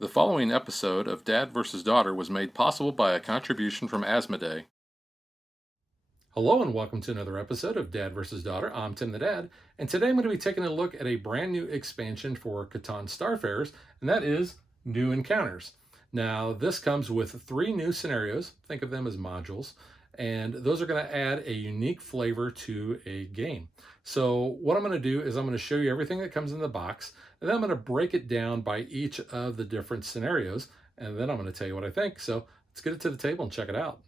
The following episode of Dad vs. Daughter was made possible by a contribution from Asmodee. Hello and welcome to another episode of Dad vs. Daughter. I'm Tim the Dad, and today I'm going to be taking a look at a brand new expansion for Catan Starfarers, and that is New Encounters. Now, this comes with 3 new scenarios. Think of them as modules, and those are going to add a unique flavor to a game. So what I'm going to do is I'm going to show you everything that comes in the box, and then I'm going to break it down by each of the different scenarios, and then I'm going to tell you what I think. So let's get it to the table and check it out.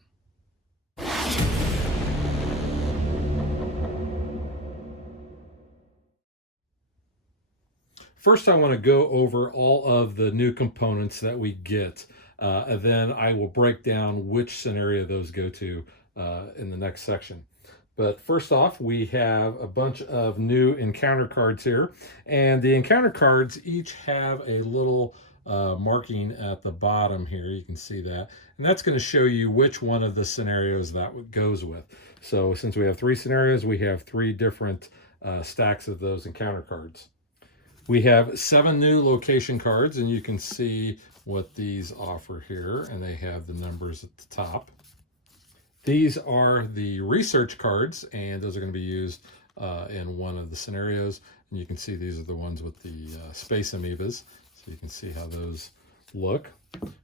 First, I want to go over all of the new components that we get, and then I will break down which scenario those go to in the next section. But first off, we have a bunch of new encounter cards here, and the encounter cards each have a little marking at the bottom here. You can see that, and that's going to show you which one of the scenarios that goes with. So since we have 3 scenarios, we have 3 different stacks of those encounter cards. We have 7 new location cards, and you can see what these offer here, and they have the numbers at the top. These are the research cards, and those are going to be used in one of the scenarios. And you can see these are the ones with the space amoebas, so you can see how those look.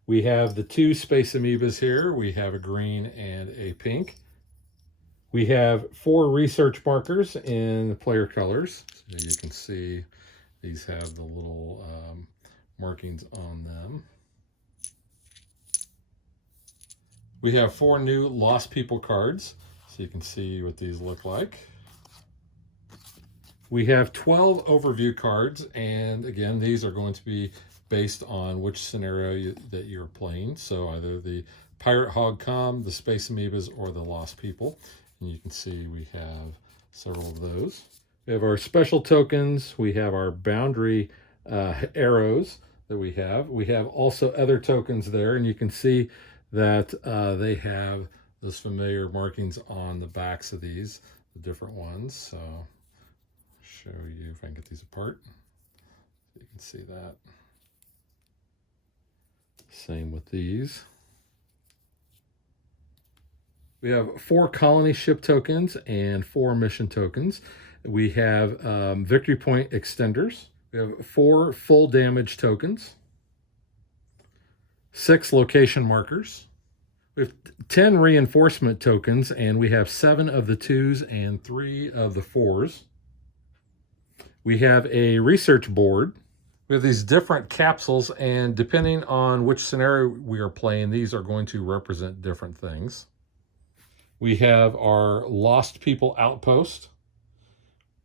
We have the 2 space amoebas here. We have a green and a pink. We have 4 research markers in the player colors, so you can see these have the little markings on them. We have 4 new Lost People cards, so you can see what these look like. We have 12 overview cards, and again, these are going to be based on which scenario that you're playing. So either the Pirate Hog Com, the Space Amoebas, or the Lost People. And you can see we have several of those. We have our special tokens. We have our boundary arrows that we have. We have also other tokens there, and you can see that they have those familiar markings on the backs of these, the different ones. So I'll show you if I can get these apart. You can see that. Same with these. We have 4 colony ship tokens and 4 mission tokens. We have victory point extenders. We have 4 full damage tokens, 6 location markers. We have 10 reinforcement tokens, and we have 7 of the 2s and 3 of the 4s. We have a research board. We have these different capsules, and depending on which scenario we are playing, these are going to represent different things. We have our Lost People outpost.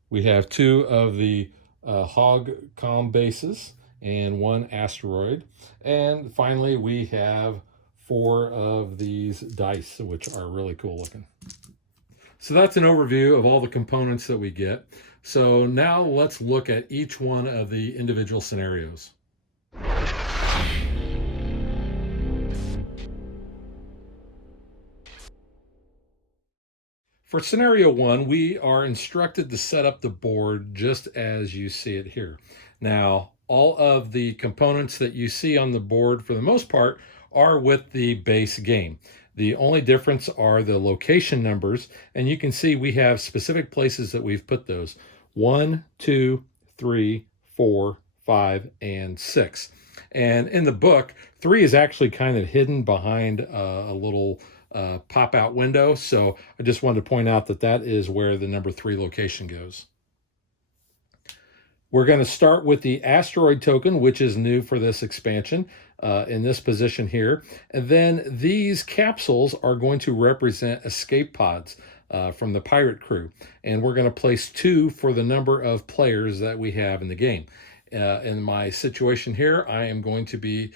We have 2 of the Hog Com bases and 1 asteroid. And finally, we have 4 of these dice, which are really cool looking. So that's an overview of all the components that we get. So now let's look at each one of the individual scenarios. For scenario 1, we are instructed to set up the board just as you see it here. Now, all of the components that you see on the board, for the most part, are with the base game. The only difference are the location numbers, and you can see we have specific places that we've put those. 1, 2, 3, 4, 5, and 6. And in the book, 3 is actually kind of hidden behind a little pop-out window. So I just wanted to point out that that is where the number 3 location goes. We're going to start with the asteroid token, which is new for this expansion in this position here. And then these capsules are going to represent escape pods from the pirate crew. And we're going to place 2 for the number of players that we have in the game. In my situation here, I am going to be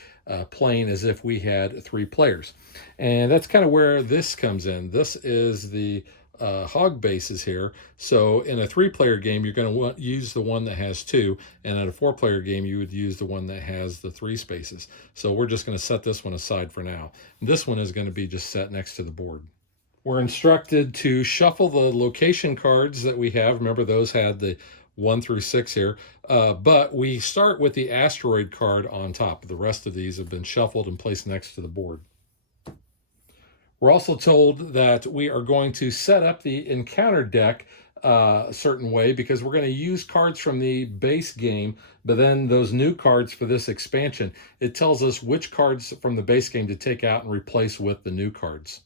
playing as if we had 3 players. And that's kind of where this comes in. This is the hog bases here. So in a 3-player game, you're going to use the one that has 2. And at a 4-player game, you would use the one that has the 3 spaces. So we're just going to set this one aside for now. This one is going to be just set next to the board. We're instructed to shuffle the location cards that we have. Remember, those had the 1 through 6 here. But we start with the asteroid card on top. The rest of these have been shuffled and placed next to the board. We're also told that we are going to set up the encounter deck a certain way, because we're going to use cards from the base game, but then those new cards for this expansion, it tells us which cards from the base game to take out and replace with the new cards.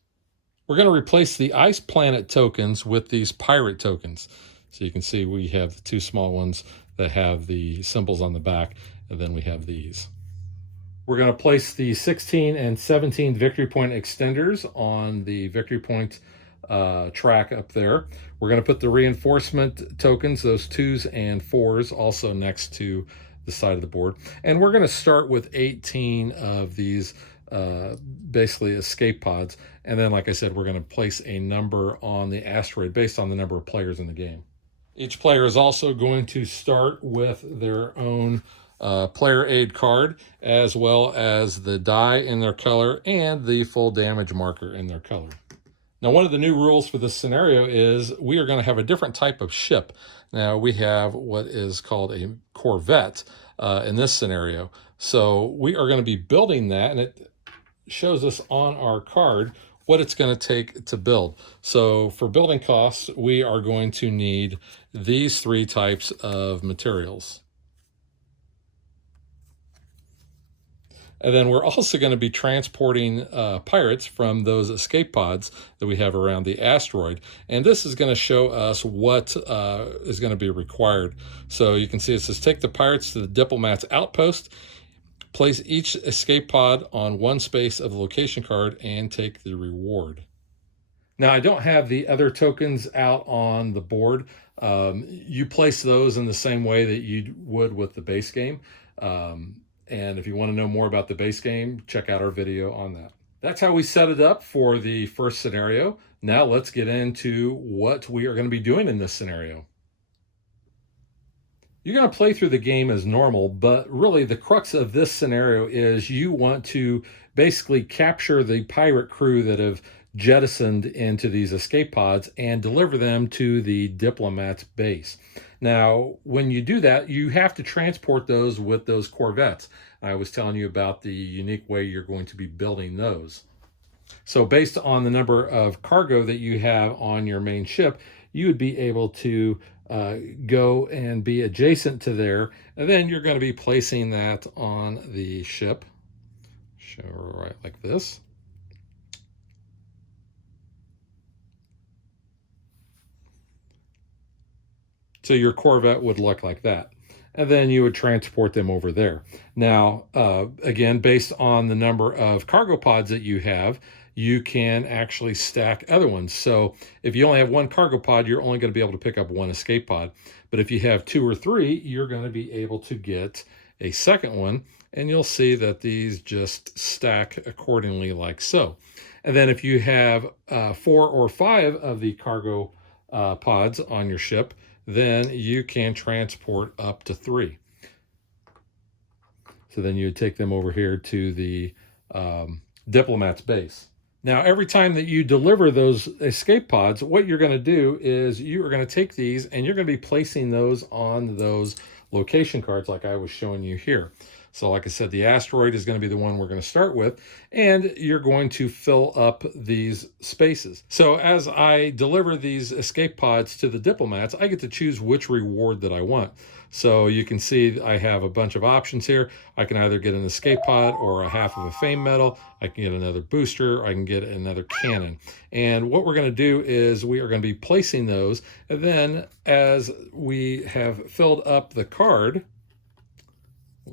We're going to replace the Ice Planet tokens with these Pirate tokens. So you can see we have the two small ones that have the symbols on the back, and then we have these. We're going to place the 16 and 17 victory point extenders on the victory point track up there. We're going to put the reinforcement tokens, those 2s and 4s, also next to the side of the board. And we're going to start with 18 of these basically escape pods. And then, like I said, we're going to place a number on the asteroid based on the number of players in the game. Each player is also going to start with their own player aid card, as well as the die in their color and the full damage marker in their color. Now, one of the new rules for this scenario is we are going to have a different type of ship. Now, we have what is called a corvette in this scenario. So we are going to be building that, and it shows us on our card what it's going to take to build. So for building costs, we are going to need these 3 types of materials. And then we're also going to be transporting pirates from those escape pods that we have around the asteroid. And this is going to show us what is going to be required. So you can see it says, take the pirates to the diplomat's outpost, place each escape pod on 1 space of the location card, and take the reward. Now, I don't have the other tokens out on the board. You place those in the same way that you would with the base game. And if you want to know more about the base game, check out our video on that. That's how we set it up for the first scenario. Now let's get into what we are going to be doing in this scenario. You're going to play through the game as normal, but really the crux of this scenario is you want to basically capture the pirate crew that have jettisoned into these escape pods and deliver them to the diplomat's base. Now, when you do that, you have to transport those with those corvettes. I was telling you about the unique way you're going to be building those. So based on the number of cargo that you have on your main ship, you would be able to go and be adjacent to there, and then you're going to be placing that on the ship. Show right like this. So your corvette would look like that. And then you would transport them over there. Now, again, based on the number of cargo pods that you have, you can actually stack other ones. So if you only have 1 cargo pod, you're only going to be able to pick up 1 escape pod. But if you have 2 or 3, you're going to be able to get a second one. And you'll see that these just stack accordingly like so. And then if you have 4 or 5 of the cargo pods on your ship, then you can transport up to 3. So then you would take them over here to the diplomat's base. Now, every time that you deliver those escape pods, what you're going to do is you are going to take these and you're going to be placing those on those location cards like I was showing you here. So like I said, the asteroid is going to be the one we're going to start with, and you're going to fill up these spaces. So as I deliver these escape pods to the diplomats, I get to choose which reward that I want. So you can see I have a bunch of options here. I can either get an escape pod or a half of a fame medal. I can get another booster. I can get another cannon. And what we're going to do is we are going to be placing those. And then as we have filled up the card,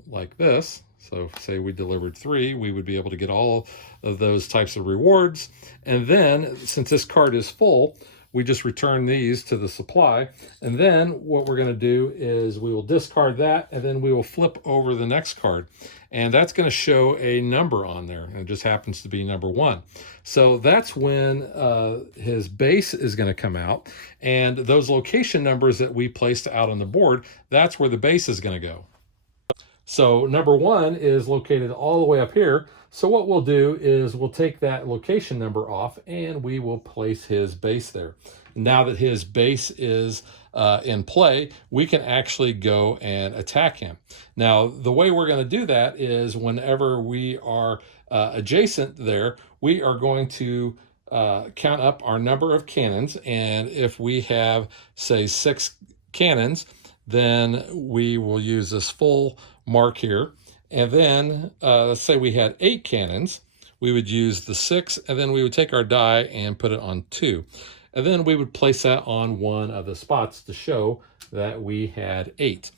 like this, so say we delivered 3, we would be able to get all of those types of rewards. And then since this card is full, we just return these to the supply. And then what we're going to do is we will discard that, and then we will flip over the next card. And that's going to show a number on there, and it just happens to be number 1. So that's when his base is going to come out. And those location numbers that we placed out on the board, that's where the base is going to go. So number 1 is located all the way up here. So what we'll do is we'll take that location number off and we will place his base there. Now that his base is in play, we can actually go and attack him. Now, the way we're going to do that is whenever we are adjacent there, we are going to count up our number of cannons. And if we have, say, 6 cannons, then we will use this full mark here. And then let's say we had 8 cannons, we would use the 6, and then we would take our die and put it on 2. And then we would place that on one of the spots to show that we had 8.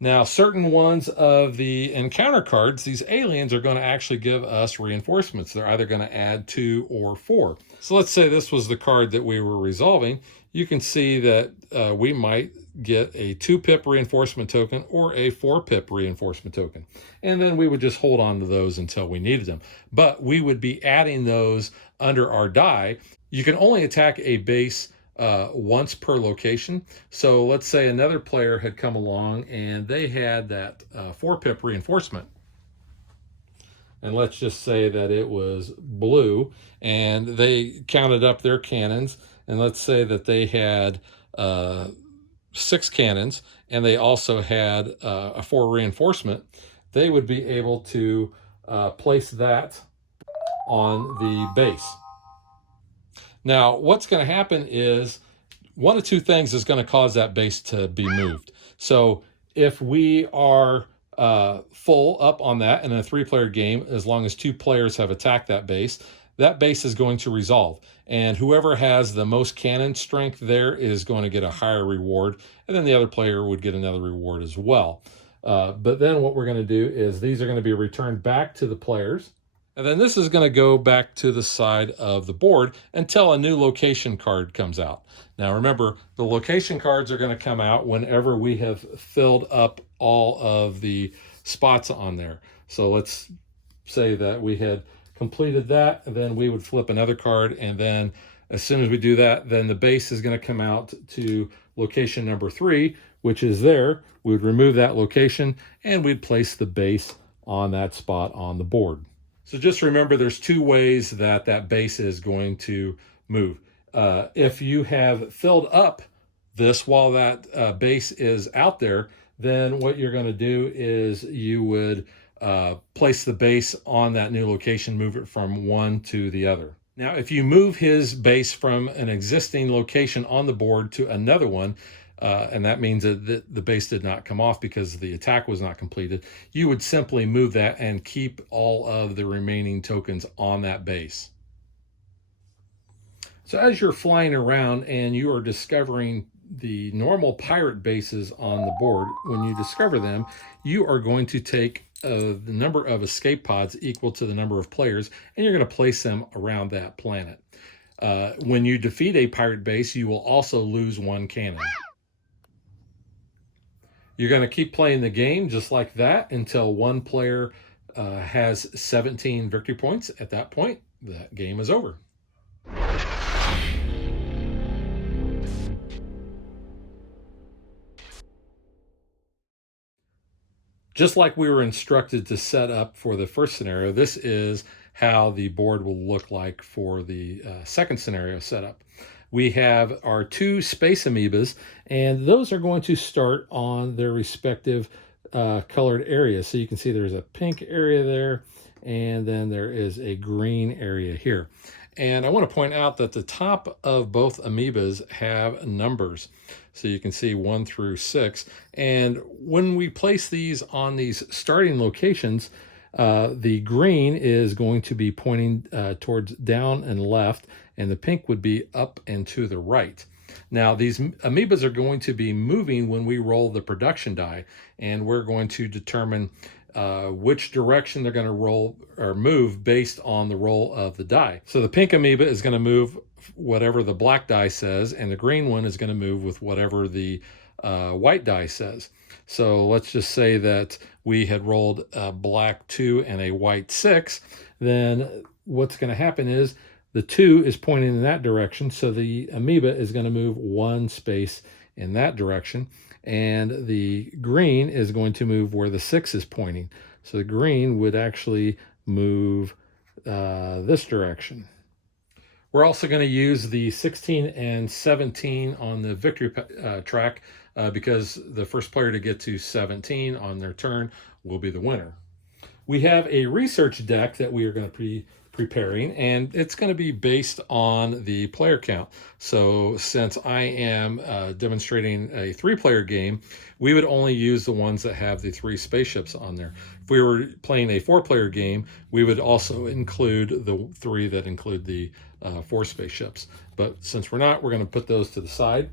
Now, certain ones of the encounter cards, these aliens are going to actually give us reinforcements. They're either going to add 2 or 4. So let's say this was the card that we were resolving. You can see that we might get a 2-pip reinforcement token or a 4-pip reinforcement token. And then we would just hold on to those until we needed them. But we would be adding those under our die. You can only attack a base once per location. So let's say another player had come along and they had that 4-pip reinforcement. And let's just say that it was blue and they counted up their cannons. And let's say that they had 6 cannons and they also had a 4 reinforcement. They would be able to place that on the base. Now, what's going to happen is one of 2 things is going to cause that base to be moved. So if we are full up on that in a 3-player game, as long as 2 players have attacked that base is going to resolve. And whoever has the most cannon strength there is going to get a higher reward. And then the other player would get another reward as well. But then what we're going to do is these are going to be returned back to the players. And then this is going to go back to the side of the board until a new location card comes out. Now remember, the location cards are going to come out whenever we have filled up all of the spots on there. So let's say that we had completed that, and then we would flip another card, and then as soon as we do that, then the base is going to come out to location number 3, which is there. We would remove that location, and we'd place the base on that spot on the board. So just remember there's 2 ways that that base is going to move. If you have filled up this while that base is out there, then what you're going to do is you would place the base on that new location, move it from one to the other. Now, if you move his base from an existing location on the board to another one, and that means that the base did not come off because the attack was not completed, you would simply move that and keep all of the remaining tokens on that base. So as you're flying around and you are discovering the normal pirate bases on the board, when you discover them, you are going to take the number of escape pods equal to the number of players, and you're going to place them around that planet. When you defeat a pirate base, you will also lose 1 cannon. You're going to keep playing the game just like that until one player has 17 victory points. At that point, that game is over. Just like we were instructed to set up for the first scenario, this is how the board will look like for the second scenario setup. We have our 2 space amoebas, and those are going to start on their respective colored areas. So you can see there's a pink area there, and then there is a green area here. And I want to point out that the top of both amoebas have numbers. So you can see 1 through 6. And when we place these on these starting locations, the green is going to be pointing towards down and left, and the pink would be up and to the right. Now, these amoebas are going to be moving when we roll the production die, and we're going to determine which direction they're going to roll or move based on the roll of the die. So the pink amoeba is going to move whatever the black die says, and the green one is going to move with whatever the white die says. So let's just say that we had rolled a black 2 and a white 6. Then what's going to happen is the 2 is pointing in that direction, so the amoeba is going to move 1 space in that direction. and the green is going to move where the 6 is pointing. So the green would actually move this direction. We're also going to use the 16 and 17 on the victory track because the first player to get to 17 on their turn will be the winner. We have a research deck that we are going to be preparing, and it's going to be based on the player count. So since I am demonstrating a 3-player game, we would only use the ones that have the 3 spaceships on there. If we were playing a 4-player game, we would also include the 3 that include the 4 spaceships. But since we're not, we're going to put those to the side.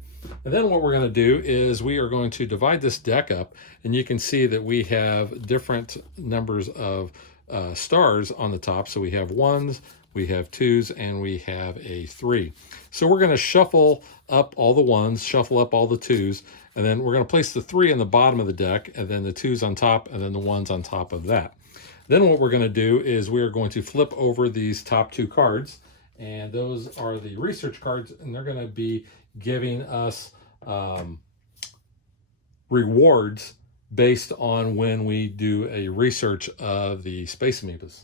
And then what we're going to do is we are going to divide this deck up, and you can see that we have different numbers of stars on the top. So we have 1s, we have 2s, and we have a 3. So we're going to shuffle up all the 1s, shuffle up all the 2s, and then we're going to place the 3 in the bottom of the deck, and then the 2s on top, and then the 1s on top of that. Then what we're going to do is we are going to flip over these top 2 cards, and those are the research cards, and they're going to be giving us rewards based on when we do a research of the space amoebas.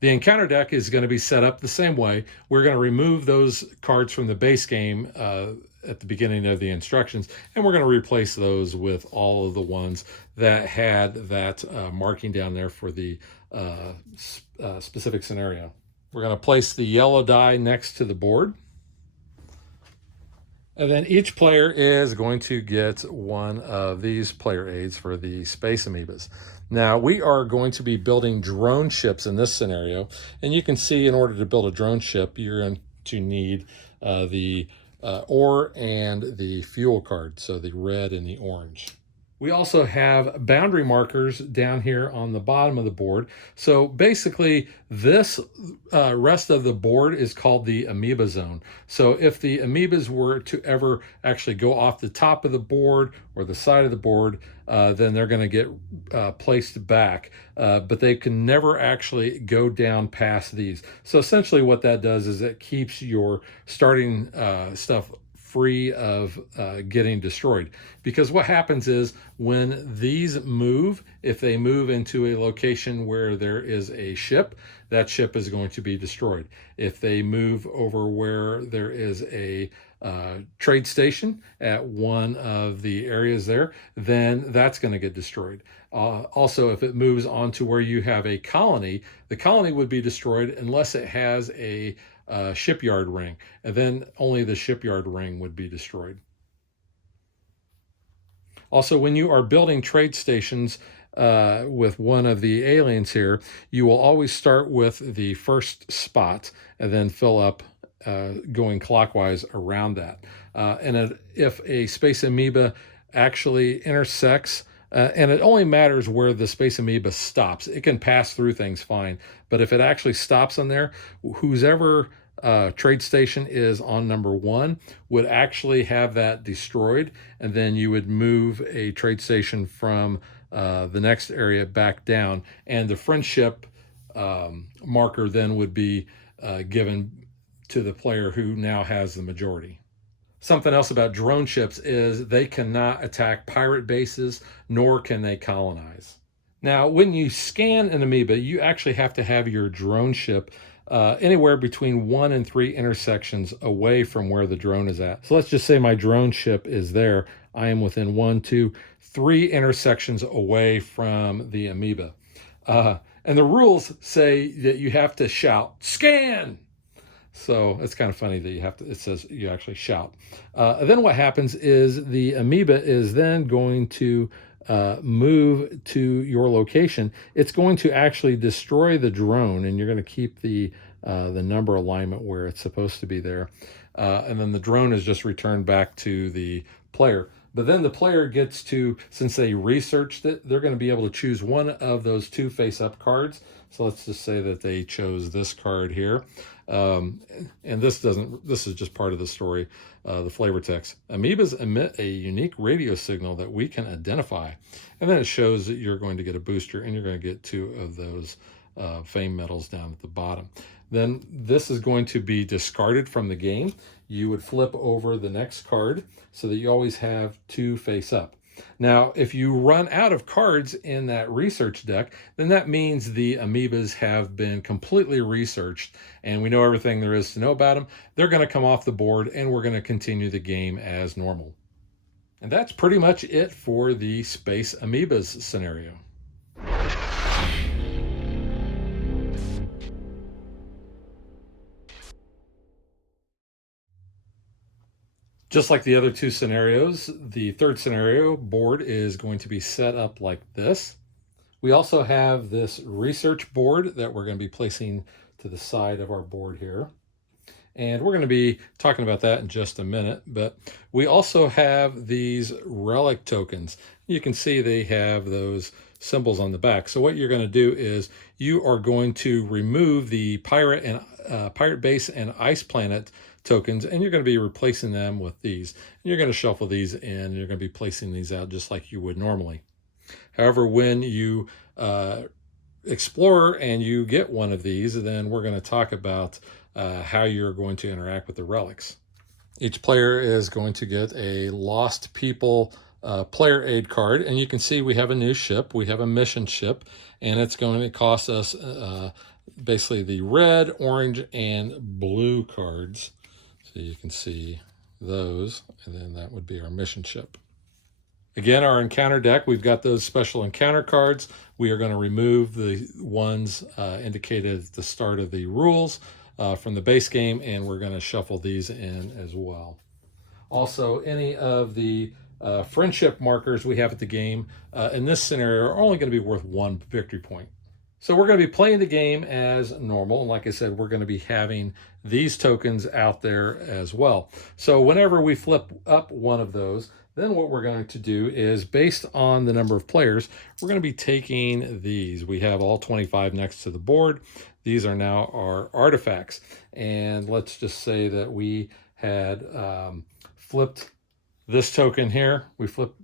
The encounter deck is going to be set up the same way. We're going to remove those cards from the base game at the beginning of the instructions, and we're going to replace those with all of the ones that had that marking down there for the specific scenario. We're going to place the yellow die next to the board. And then each player is going to get one of these player aids for the space amoebas. Now, we are going to be building drone ships in this scenario. And you can see in order to build a drone ship, you're going to need the ore and the fuel card, so the red and the orange. We also have boundary markers down here on the bottom of the board. So basically, this rest of the board is called the amoeba zone. So if the amoebas were to ever actually go off the top of the board or the side of the board, then they're going to get placed back. But they can never actually go down past these. So essentially what that does is it keeps your starting stuff free of getting destroyed. Because what happens is when these move, if they move into a location where there is a ship, that ship is going to be destroyed. If they move over where there is a trade station at one of the areas there, then that's going to get destroyed. Also, if it moves on to where you have a colony, the colony would be destroyed unless it has a shipyard ring, and then only the shipyard ring would be destroyed. Also, when you are building trade stations with one of the aliens here, you will always start with the first spot and then fill up going clockwise around that. If a space amoeba actually intersects, and it only matters where the space amoeba stops. It can pass through things fine, but if it actually stops on there, whoever trade station is on number 1 would actually have that destroyed, and then you would move a trade station from the next area back down, and the friendship marker then would be given to the player who now has the majority. Something else about drone ships is they cannot attack pirate bases, nor can they colonize. Now, when you scan an amoeba, you actually have to have your drone ship anywhere between 1 and 3 intersections away from where the drone is at. So let's just say my drone ship is there. I am within 1, 2, 3 intersections away from the amoeba. And the rules say that you have to shout, "Scan!" So it's kind of funny that it says you actually shout. Then what happens is the amoeba is then going to move to your location. It's going to actually destroy the drone, and you're going to keep the number alignment where it's supposed to be there. And then the drone is just returned back to the player. But then the player gets to, since they researched it, they're going to be able to choose one of those 2 face-up cards. So let's just say that they chose this card here. And this is just part of the story, the flavor text. Amoebas emit a unique radio signal that we can identify. And then it shows that you're going to get a booster, and you're going to get 2 of those fame medals down at the bottom. Then this is going to be discarded from the game. You would flip over the next card so that you always have 2 face up. Now, if you run out of cards in that research deck, then that means the amoebas have been completely researched and we know everything there is to know about them. They're going to come off the board and we're going to continue the game as normal. And that's pretty much it for the Space Amoebas scenario. Just like the other two scenarios, the third scenario board is going to be set up like this. We also have this research board that we're going to be placing to the side of our board here. And we're going to be talking about that in just a minute. But we also have these relic tokens. You can see they have those symbols on the back. So what you're going to do is you are going to remove the pirate base and ice planet tokens, and you're going to be replacing them with these. And you're going to shuffle these in, and you're going to be placing these out just like you would normally. However, when you explore and you get one of these, then we're going to talk about how you're going to interact with the relics. Each player is going to get a Lost People player aid card, and you can see we have a new ship. We have a mission ship, and it's going to cost us basically the red, orange, and blue cards. So you can see those, and then that would be our mission ship. Again, our encounter deck, we've got those special encounter cards. We are going to remove the ones indicated at the start of the rules from the base game, and we're going to shuffle these in as well. Also, any of the friendship markers we have at the game in this scenario are only going to be worth 1 victory point. So we're going to be playing the game as normal. And like I said, we're going to be having these tokens out there as well. So whenever we flip up one of those, then what we're going to do is, based on the number of players, we're going to be taking these. We have all 25 next to the board. These are now our artifacts. And let's just say that we had flipped this token here. We flipped,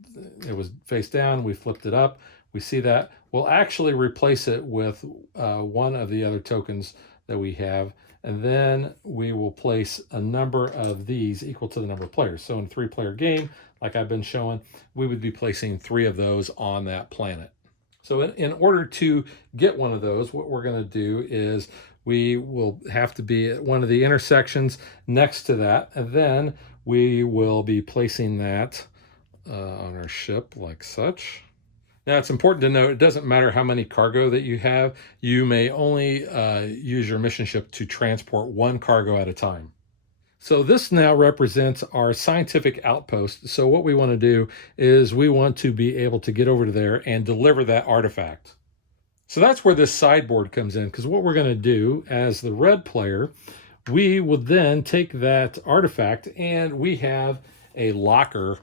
it was face down, we flipped it up. We see that. We'll actually replace it with one of the other tokens that we have, and then we will place a number of these equal to the number of players. So in a 3-player game, like I've been showing, we would be placing 3 of those on that planet. So in order to get one of those, what we're going to do is we will have to be at one of the intersections next to that, and then we will be placing that on our ship like such. Now, it's important to note, it doesn't matter how many cargo that you have. You may only use your mission ship to transport 1 cargo at a time. So this now represents our scientific outpost. So what we want to do is we want to be able to get over to there and deliver that artifact. So that's where this sideboard comes in, because what we're going to do as the red player, we will then take that artifact, and we have a locker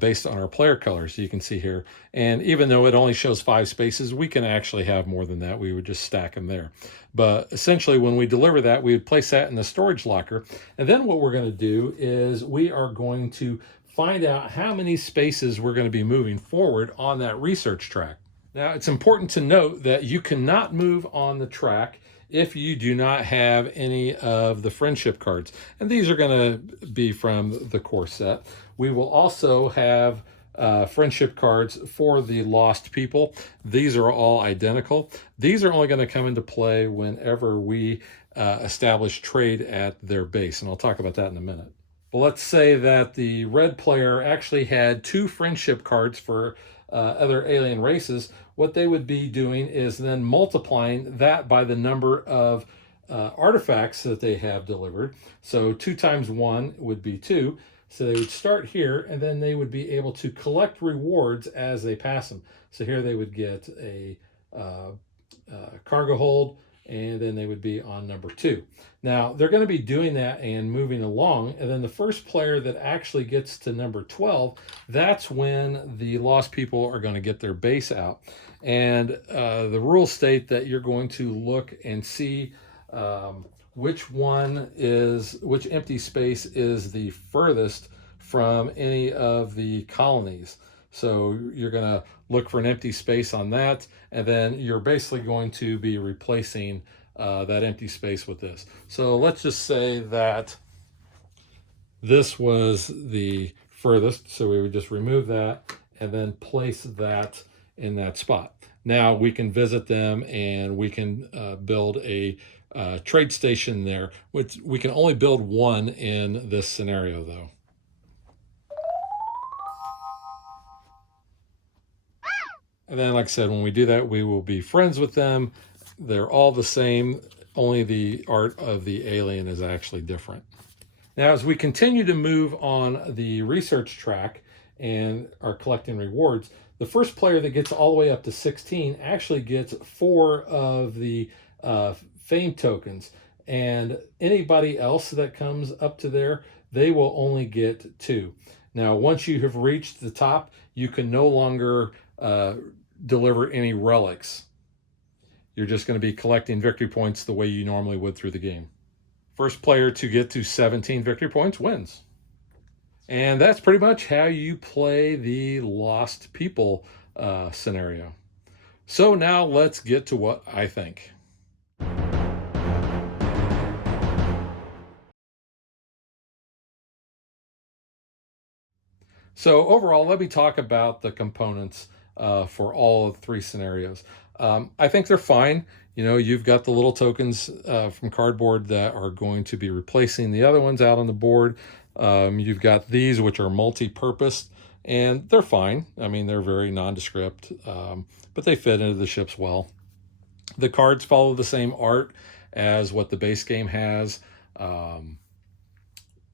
based on our player colors, you can see here. And even though it only shows 5 spaces, we can actually have more than that. We would just stack them there. But essentially, when we deliver that, we would place that in the storage locker. And then what we're going to do is we are going to find out how many spaces we're going to be moving forward on that research track. Now, it's important to note that you cannot move on the track if you do not have any of the friendship cards. And these are going to be from the core set. We will also have friendship cards for the Lost People. These are all identical. These are only going to come into play whenever we establish trade at their base. And I'll talk about that in a minute. But let's say that the red player actually had 2 friendship cards for other alien races. What they would be doing is then multiplying that by the number of artifacts that they have delivered. So 2 times 1 would be 2. So they would start here, and then they would be able to collect rewards as they pass them. So here they would get a cargo hold, and then they would be on number 2. Now, they're going to be doing that and moving along, and then the first player that actually gets to number 12, that's when the Lost People are going to get their base out. And the rules state that you're going to look and see which empty space is the furthest from any of the colonies. So you're going to look for an empty space on that, and then you're basically going to be replacing that empty space with this. So let's just say that this was the furthest, so we would just remove that, and then place that in that spot. Now we can visit them and we can build a trade station there, which we can only build one in this scenario though. And then, like I said, when we do that, we will be friends with them. They're all the same, only the art of the alien is actually different. Now, as we continue to move on the research track and are collecting rewards, the first player that gets all the way up to 16 actually gets 4 of the fame tokens. And anybody else that comes up to there, they will only get 2. Now, once you have reached the top, you can no longer deliver any relics. You're just going to be collecting victory points the way you normally would through the game. First player to get to 17 victory points wins. And that's pretty much how you play the Lost People scenario. So now let's get to what I think. So overall, let me talk about the components for all of 3 scenarios. I think they're fine. You know, you've got the little tokens from cardboard that are going to be replacing the other ones out on the board. You've got these, which are multi-purpose, and they're fine. I mean, they're very nondescript, but they fit into the ships well. The cards follow the same art as what the base game has. You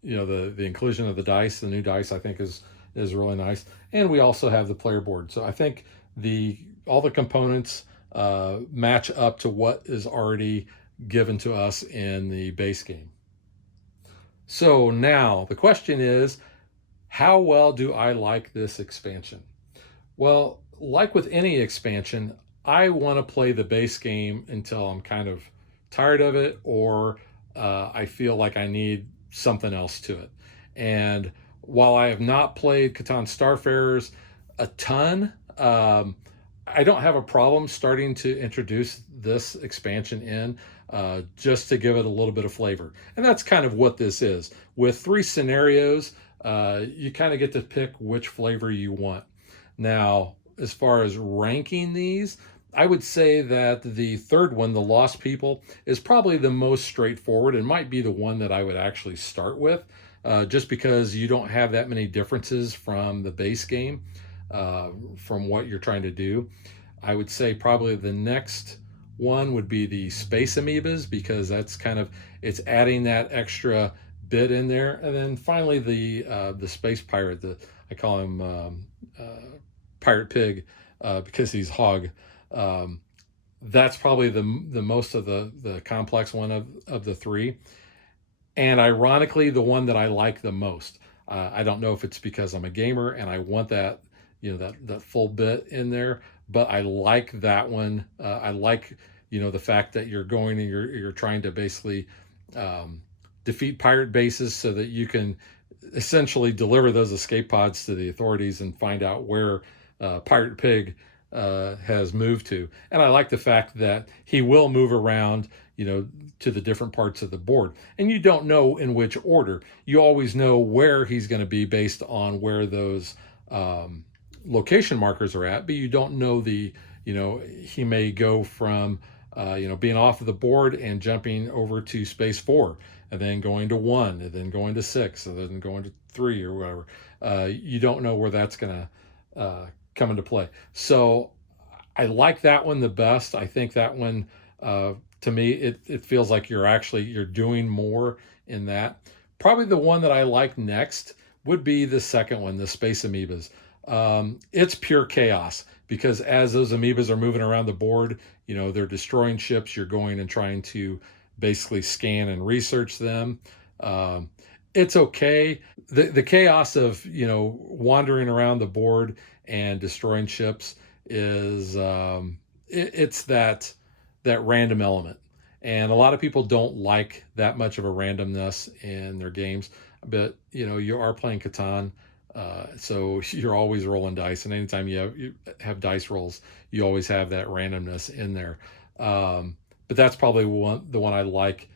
know, the inclusion of the dice, the new dice, I think is really nice. And we also have the player board. So I think all the components match up to what is already given to us in the base game. So now the question is, how well do I like this expansion? Well, like with any expansion, I want to play the base game until I'm kind of tired of it, or I feel like I need something else to it. And while I have not played Catan Starfarers a ton, I don't have a problem starting to introduce this expansion in just to give it a little bit of flavor. And that's kind of what this is. With 3 scenarios, you kind of get to pick which flavor you want. Now, as far as ranking these, I would say that the third one, the Lost People, is probably the most straightforward and might be the one that I would actually start with, just because you don't have that many differences from the base game, from what you're trying to do. I would say probably the next one would be the Space Amoebas, because that's kind of, it's adding that extra bit in there. And then finally the Space Pirate, I call him Pirate Pig, because he's hog. That's probably the most of the complex one of the 3, and ironically the one that I like the most. I don't know if it's because I'm a gamer and I want that, you know, that full bit in there, but I like that one. I like, you know, the fact that you're going and you're trying to basically defeat pirate bases so that you can essentially deliver those escape pods to the authorities and find out where Pirate Pig has moved to. And I like the fact that he will move around, you know, to the different parts of the board. And you don't know in which order. You always know where he's going to be based on where those location markers are at, but you don't know you know, he may go from, you know, being off of the board and jumping over to space 4, and then going to 1, and then going to 6, and then going to 3 or whatever. You don't know where that's going to come into play. So I like that one the best. I think that one, to me, it feels like you're doing more in that. Probably the one that I like next would be the second one, the Space Amoebas. It's pure chaos, because as those amoebas are moving around the board, you know, they're destroying ships. You're going and trying to basically scan and research them. It's okay. The chaos of, you know, wandering around the board and destroying ships is it's that random element, and a lot of people don't like that much of a randomness in their games. But you know, you are playing Catan, so you're always rolling dice, and anytime you have dice rolls, you always have that randomness in there. But that's probably the one I like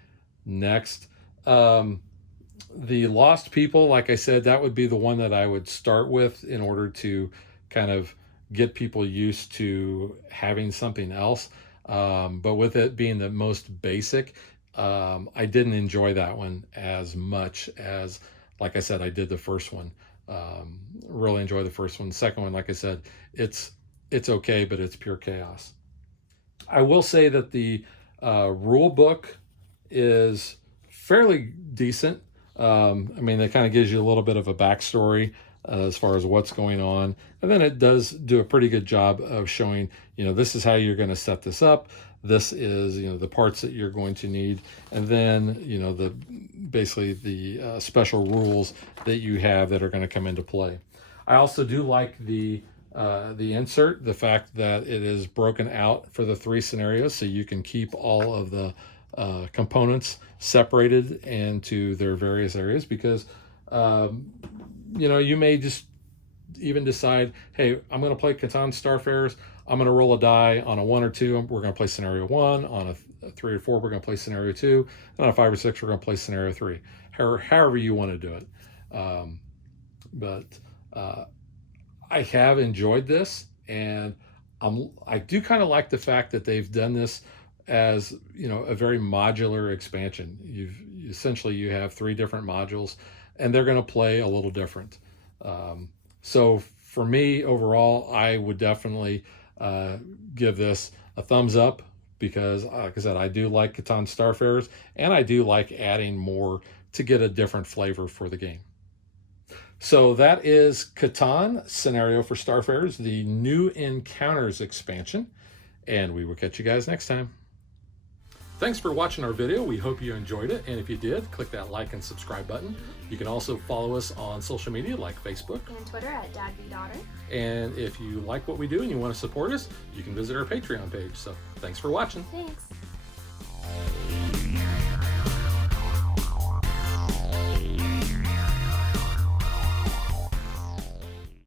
next. The Lost People, like I said, that would be the one that I would start with in order to kind of get people used to having something else. But with it being the most basic, I didn't enjoy that one as much as, like I said, I did the first one. Really enjoy the first one. The second one, like I said, it's okay, but it's pure chaos. I will say that the rule book is fairly decent. I mean, it kind of gives you a little bit of a backstory as far as what's going on, and then it does do a pretty good job of showing, this is how you're going to set this up. This is, the parts that you're going to need, and then, the basically the special rules that you have that are going to come into play. I also do like the insert, the fact that it is broken out for the 3 scenarios, so you can keep all of the components separated into their various areas, because you may just even decide, hey, I'm going to play Catan Starfarers. I'm going to roll a die on a 1 or 2. We're going to play scenario 1. On a 3 or 4, we're going to play scenario 2. And on a 5 or 6, we're going to play scenario 3. However you want to do it. But I have enjoyed this, and I do kind of like the fact that they've done this as a very modular expansion. You have 3 different modules, and they're going to play a little different. So for me overall, I would definitely give this a thumbs up, because like I said, I do like Catan Starfarers, and I do like adding more to get a different flavor for the game. So that is Catan Scenario for Starfarers, the New Encounters expansion, and we will catch you guys next time. Thanks for watching our video. We hope you enjoyed it, and if you did, click that like and subscribe button. You can also follow us on social media like Facebook and Twitter at DadVDaughter. And if you like what we do and you want to support us, you can visit our Patreon page. So thanks for watching. Thanks.